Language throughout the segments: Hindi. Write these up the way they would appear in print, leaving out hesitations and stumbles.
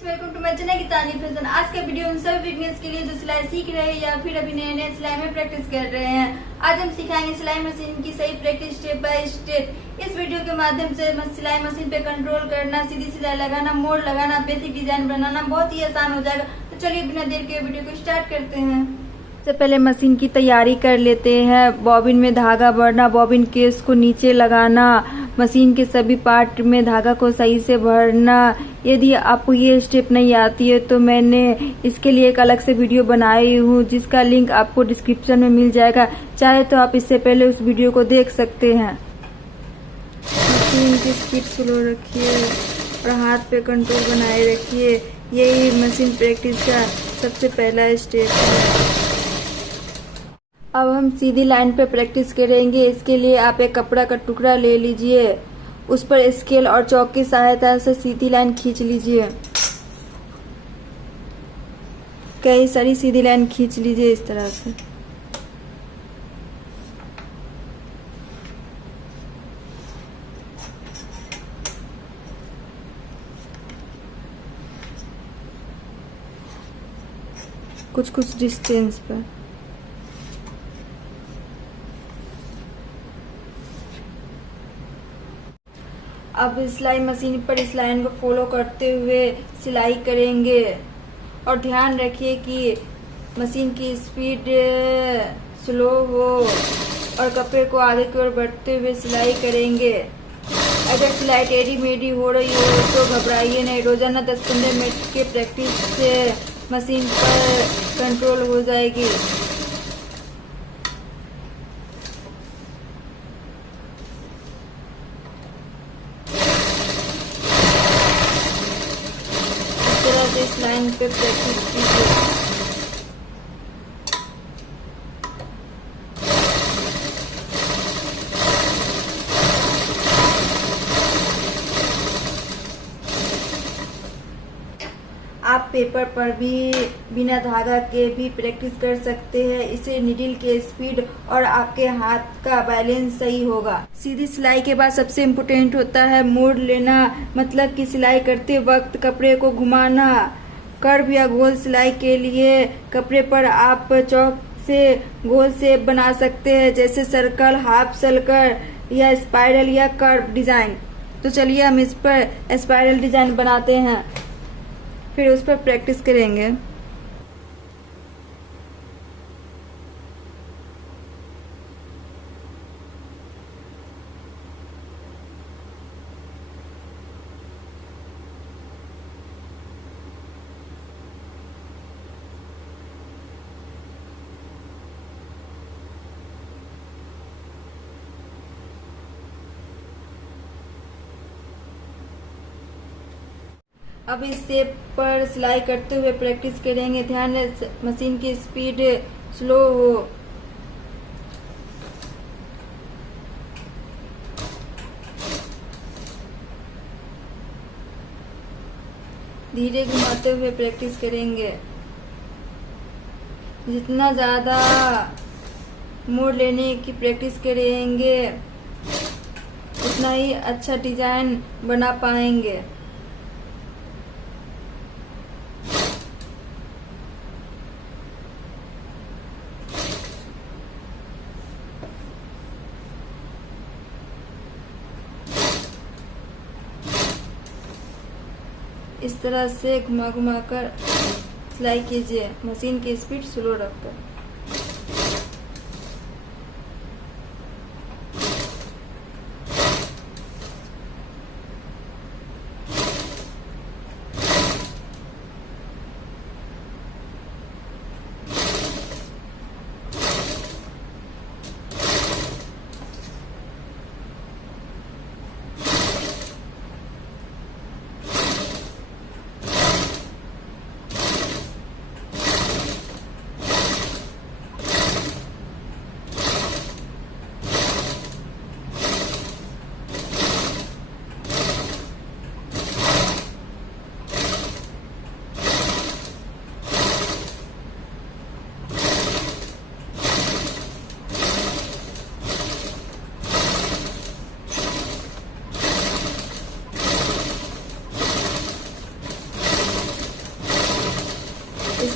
Friends, welcome to my channel Geetanjali fashion. आज के वीडियो में सभी बिगनर्स के लिए जो सिलाई सीख रहे हैं या फिर अभी नए नए सिलाई में प्रैक्टिस कर रहे हैं, आज हम सिखाएंगे सिलाई मशीन की सही प्रैक्टिस स्टेप बाय स्टेप। इस वीडियो के माध्यम से सिलाई मशीन पे कंट्रोल करना, सीधी सिलाई लगाना, मोड़ लगाना, बेसिक डिजाइन बनाना बहुत ही आसान हो जाएगा। तो चलिए बिना देर के वीडियो को स्टार्ट करते हैं। सबसे पहले मशीन की तैयारी कर लेते हैं। बॉबिन में धागा भरना, बॉबिन केस को नीचे लगाना, मशीन के सभी पार्ट में धागा को सही से भरना। यदि आपको ये स्टेप नहीं आती है तो मैंने इसके लिए एक अलग से वीडियो बनाई हूँ, जिसका लिंक आपको डिस्क्रिप्शन में मिल जाएगा। चाहे तो आप इससे पहले उस वीडियो को देख सकते हैं। मशीन की स्पीड स्लो रखिए और हाथ पे कंट्रोल बनाए रखिए। यही मशीन प्रैक्टिस का सबसे पहला स्टेप है। अब हम सीधी लाइन पे प्रैक्टिस करेंगे। इसके लिए आप एक कपड़ा का टुकड़ा ले लीजिए, उस पर स्केल और चौक की सहायता से सीधी लाइन खींच लीजिए। कई सारी सीधी लाइन खींच लीजिए इस तरह से। कुछ कुछ डिस्टेंस पर। अब सिलाई मशीन पर इस लाइन को फॉलो करते हुए सिलाई करेंगे और ध्यान रखिए कि मशीन की स्पीड स्लो हो और कपड़े को आगे की ओर बढ़ते हुए सिलाई करेंगे। अगर सिलाई टेढ़ी मेढ़ी हो रही हो तो घबराइए नहीं। रोजाना 10-15 मिनट के प्रैक्टिस से मशीन पर कंट्रोल हो जाएगी। इस लाइन पे प्रैक्टिस कीजिए। आप पेपर पर भी बिना धागा के भी प्रैक्टिस कर सकते हैं। इससे नीडल के स्पीड और आपके हाथ का बैलेंस सही होगा। सीधी सिलाई के बाद सबसे इम्पोर्टेंट होता है मोड़ लेना, मतलब कि सिलाई करते वक्त कपड़े को घुमाना। कर्व या गोल सिलाई के लिए कपड़े पर आप चौक से गोल शेप बना सकते हैं, जैसे सर्कल, हाफ सर्कल या स्पाइरल या कर्व डिजाइन। तो चलिए हम इस पर स्पाइरल डिजाइन बनाते हैं, फिर उस पर प्रैक्टिस करेंगे। अब इस शेप पर सिलाई करते हुए प्रैक्टिस करेंगे। ध्यान रहे मशीन की स्पीड स्लो हो। धीरे घुमाते हुए प्रैक्टिस करेंगे। जितना ज्यादा मोड़ लेने की प्रैक्टिस करेंगे उतना ही अच्छा डिजाइन बना पाएंगे। इस तरह से घुमा घुमा कर सिलाई कीजिए, मशीन की स्पीड स्लो रखकर।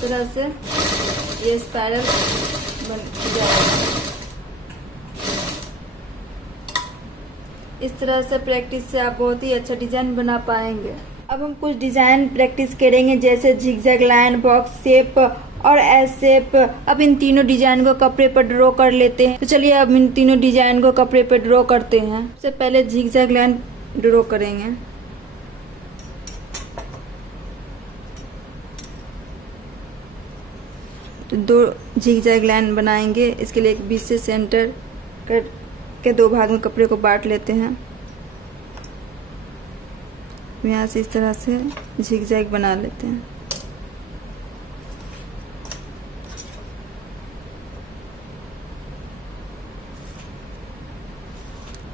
इस तरह से ये स्पाइरल बन जाएगा। इस तरह से प्रैक्टिस से आप बहुत ही अच्छा डिजाइन बना पाएंगे। अब हम कुछ डिजाइन प्रैक्टिस करेंगे, जैसे झिगजैग लाइन, बॉक्स शेप और एस शेप। अब इन तीनों डिजाइन को कपड़े पर ड्रॉ कर लेते हैं। तो चलिए अब इन तीनों डिजाइन को कपड़े पर ड्रॉ करते हैं। सबसे पहले झिगजैग लाइन ड्रॉ करेंगे। तो 2 झिगजैग लाइन बनाएंगे। इसके लिए एक बीच से सेंटर के 2 भाग में कपड़े को बांट लेते हैं। यहाँ से इस तरह से झिगजैग बना लेते हैं।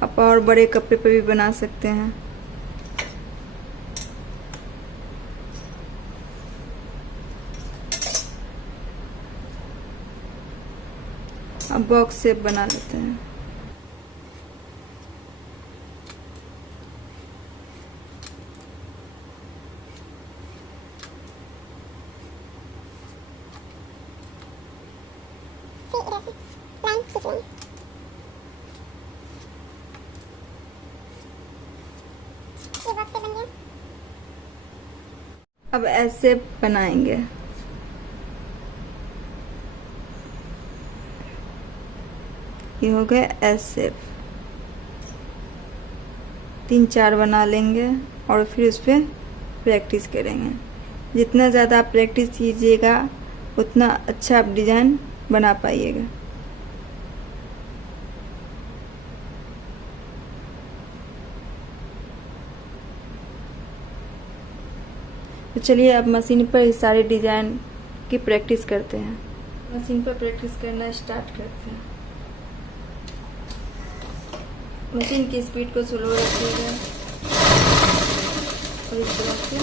आप और बड़े कपड़े पर भी बना सकते हैं। अब बॉक्स शेप बना लेते हैं। अब ऐसे बनाएंगे। ये हो गया एस शेप। 3-4 बना लेंगे और फिर उस पर प्रैक्टिस करेंगे। जितना ज़्यादा आप प्रैक्टिस कीजिएगा उतना अच्छा आप डिज़ाइन बना पाइएगा। तो चलिए अब मशीन पर सारे डिज़ाइन की प्रैक्टिस करते हैं। मशीन पर प्रैक्टिस करना स्टार्ट करते हैं। मशीन की स्पीड को स्लो रखिएगा और इस तरह से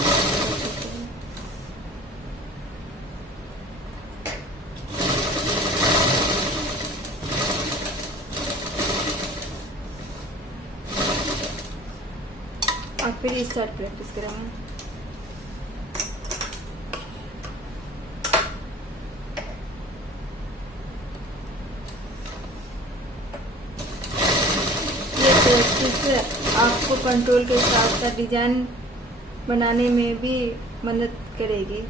और फिर इस साइड प्रैक्टिस करेंगे। प्रैक्टिस आपको कंट्रोल के साथ साथ डिजाइन बनाने में भी मदद करेगी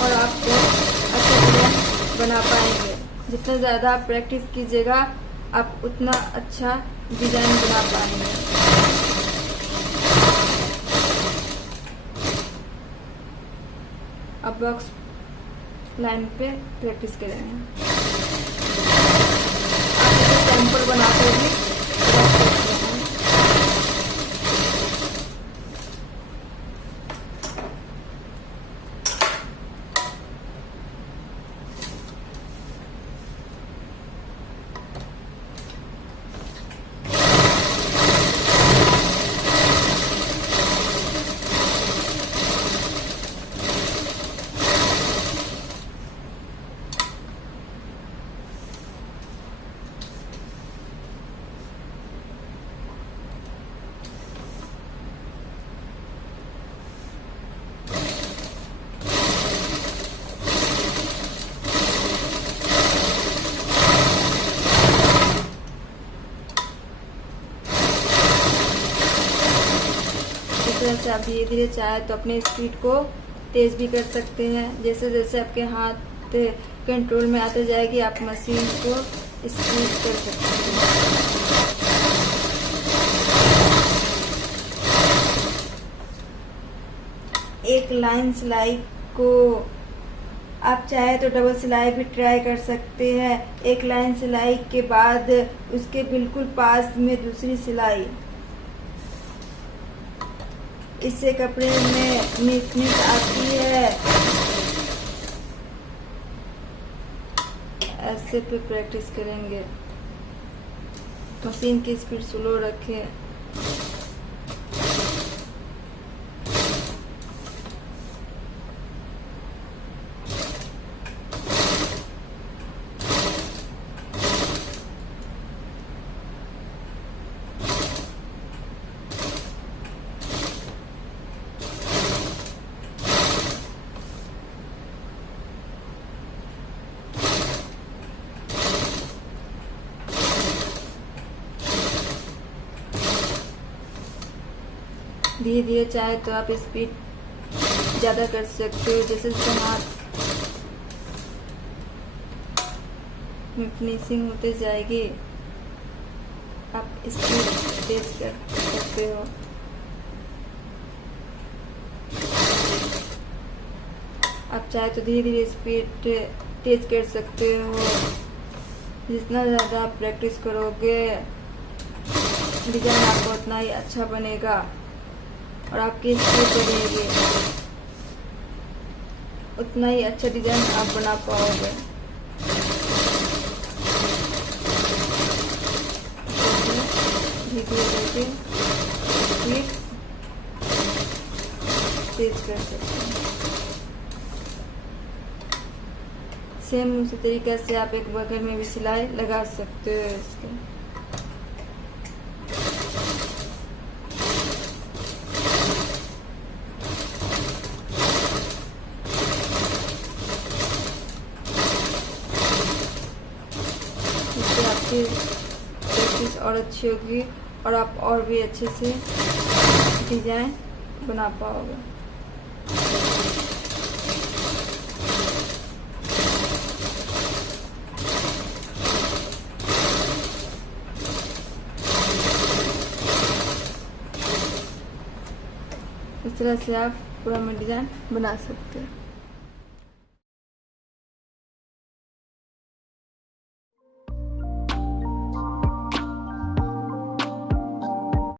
और आप बहुत अच्छा डिजाइन बना पाएंगे। जितना ज़्यादा आप प्रैक्टिस कीजिएगा आप उतना अच्छा डिजाइन बना पाएंगे। अब बॉक्स लाइन पे प्रैक्टिस करेंगे। आप इसे सैंपल बनाते भी से आप धीरे धीरे चाहे तो अपने स्पीड को तेज भी कर सकते हैं। जैसे जैसे आपके हाथ कंट्रोल में आते जाएगी आप मशीन को स्पीड कर सकते हैं। एक लाइन सिलाई को आप चाहे तो डबल सिलाई भी ट्राई कर सकते हैं। एक लाइन सिलाई के बाद उसके बिल्कुल पास में दूसरी सिलाई, इससे कपड़े में नीटनेस आती है। ऐसे पे प्रैक्टिस करेंगे। मशीन की स्पीड स्लो रखें। धीरे धीरे चाहे तो आप स्पीड ज़्यादा कर सकते हो। जैसे जैसे हाथ में फिनिशिंग होते जाएगी आप स्पीड तेज कर सकते हो। आप चाहे तो धीरे धीरे स्पीड तेज कर सकते हो। जितना ज़्यादा आप प्रैक्टिस करोगे डिज़ाइन आपको उतना ही अच्छा बनेगा और आपकी स्पीड बढ़ेगी, उतना ही अच्छा डिज़ाइन आप बना पाओगे। धीरे धीरे स्पीड तेज कर सकते हैं। सेम उसी तरीके से आप एक बगल में भी सिलाई लगा सकते हो इसके। इससे आपकी प्रैक्टिस और अच्छी होगी और आप और भी अच्छे से डिजाइन बना पाओगे। इस तरह से आप पूरा में डिजाइन बना सकते हैं।